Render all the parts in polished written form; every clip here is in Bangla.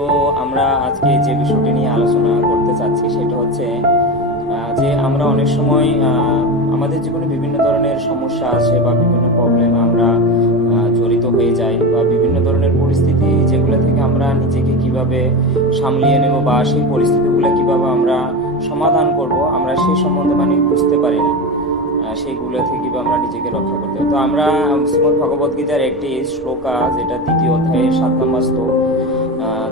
তো আমরা আজকে যে বিষয়টি নিয়ে আলোচনা করতে চাচ্ছি সেটা হচ্ছে যে আমরা অনেক সময় আমাদের জীবনে বিভিন্ন ধরনের সমস্যা আছে বা বিভিন্ন প্রবলেমে আমরা জড়িত হয়ে যাই বা বিভিন্ন ধরনের পরিস্থিতি যেগুলো থেকে আমরা নিজেকে কিভাবে সামলিয়ে নেব বা সেই পরিস্থিতিগুলো কিভাবে আমরা সমাধান করব আমরা সেই সম্বন্ধে বুঝতে পারি না। সেইগুলো থেকে কিভাবে আমরা নিজেকে রক্ষা করতে হবে। তো আমরা শ্রীমদ্ ভগবদ গীতার একটি শ্লোকা যেটা 2য় অধ্যায়ের 7 নম্বর শ্লোক,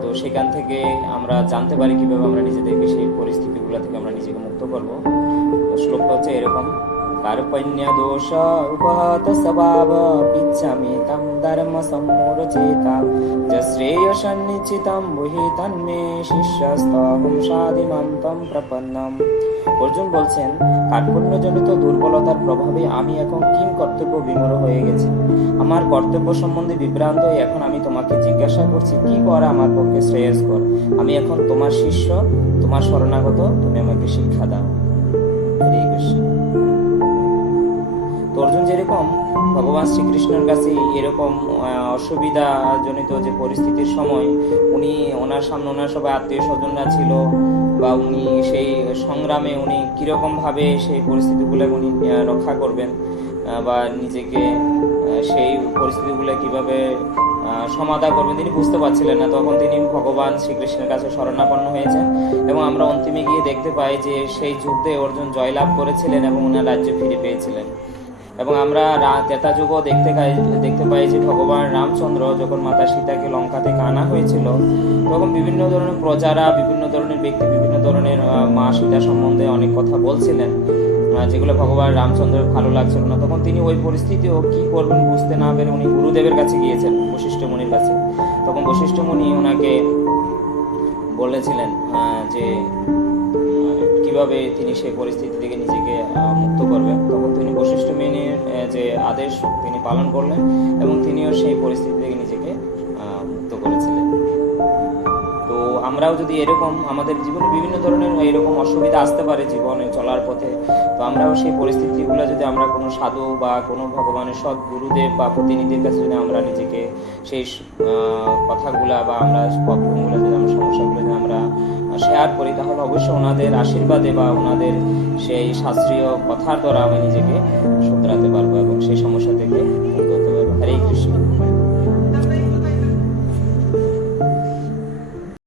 তো সেখান থেকে আমরা জানতে পারি কিভাবে আমরা নিজেদেরকে সেই পরিস্থিতিগুলো থেকে আমরা নিজেকে মুক্ত করব। শ্লোকটা হচ্ছে এরকম: কার্পণ্য দোষ উপহত স্বভাব পিচ্ছামি তম ধর্ম সম্মূঢ়চেতা যশ্রেয় সন্নিশ্চিতম বুহি তন্মে শিষ্যস্তহং সাধিমন্তম প্রপন্নম। অর্জুন বলছেন, কার্পণ্যজনিত দুর্বলতার প্রভাবে আমি এখন কিং কর্তব্য বিমূঢ় হয়ে গেছি। আমার কর্তব্য সম্বন্ধে বিভ্রান্ত হয়ে এখন আমি তোমাকে জিজ্ঞাসা করছি কি করা আমার পক্ষে শ্রেয়স্কর। আমি এখন তোমার শিষ্য, তোমার শরণাগত, তুমি আমাকে শিক্ষা দাও। হরে কৃষ্ণ। তো অর্জুন যেরকম ভগবান শ্রীকৃষ্ণের কাছে এরকম অসুবিধা জনিত যে পরিস্থিতির সময় ওনার সামনে ওনার সবাই আত্মীয় স্বজনরা ছিল বা উনি সেই সংগ্রামে উনি কিরকম ভাবে সেই পরিস্থিতিগুলো উনি রক্ষা করবেন বা নিজেকে সেই পরিস্থিতিগুলো কিভাবে সমাধান করবেন তিনি বুঝতে পারছিলেন না, তখন তিনি ভগবান শ্রীকৃষ্ণের কাছে শরণাপন্ন হয়েছেন এবং আমরা অন্তিমে গিয়ে দেখতে পাই যে সেই যুদ্ধে অর্জুন জয়লাভ করেছিলেন এবং ওনার রাজ্য ফিরে পেয়েছিলেন। এবং আমরা ত্রেতা যুগও দেখতে পাই যে ভগবান রামচন্দ্র যখন মাতা সীতাকে লঙ্কা থেকে আনা হয়েছিল তখন বিভিন্ন ধরনের প্রজারা, বিভিন্ন ধরনের ব্যক্তি, বিভিন্ন ধরনের মা সীতা সম্বন্ধে অনেক কথা বলছিলেন যেগুলো ভগবান রামচন্দ্রের ভালো লাগছিল না। তখন তিনি ওই পরিস্থিতিও কি করবেন বুঝতে না পেরে উনি গুরুদেবের কাছে গিয়েছেন, বশিষ্ঠ মুনির কাছে। তখন বশিষ্ঠ মুনি ওনাকে বলেছিলেন যে কিভাবে তিনি সেই পরিস্থিতি থেকে নিজেকে মুক্ত করবেন। তখন তিনি বশিষ্ঠ মুনির যে আদেশ তিনি পালন করলেন এবং তিনিও সেই পরিস্থিতি থেকে নিজেকে মুক্ত করেছিলেন। তো আমরাও যদি এরকম আমাদের জীবনে বিভিন্ন ধরনের এরকম অসুবিধা আসতে পারে জীবনে চলার পথে, তো আমরাও সেই পরিস্থিতিগুলো যদি আমরা কোনো সাধু বা কোনো ভগবানের সৎ গুরুদেব বা প্রতিনিধির কাছে যদি আমরা নিজেকে সেই কথাগুলা বা আমরা প্রবলেমগুলো যদি আমরা সমস্যাগুলো যদি আমরা শেয়ার করি তাহলে অবশ্যই ওনাদের আশীর্বাদে বা ওনাদের সেই শাস্ত্রীয় কথার দ্বারা আমি নিজেকে শুধরাতে পারবো এবং সেই সমস্যা থেকে মুক্ত হতে পারবো। হরে কৃষ্ণ।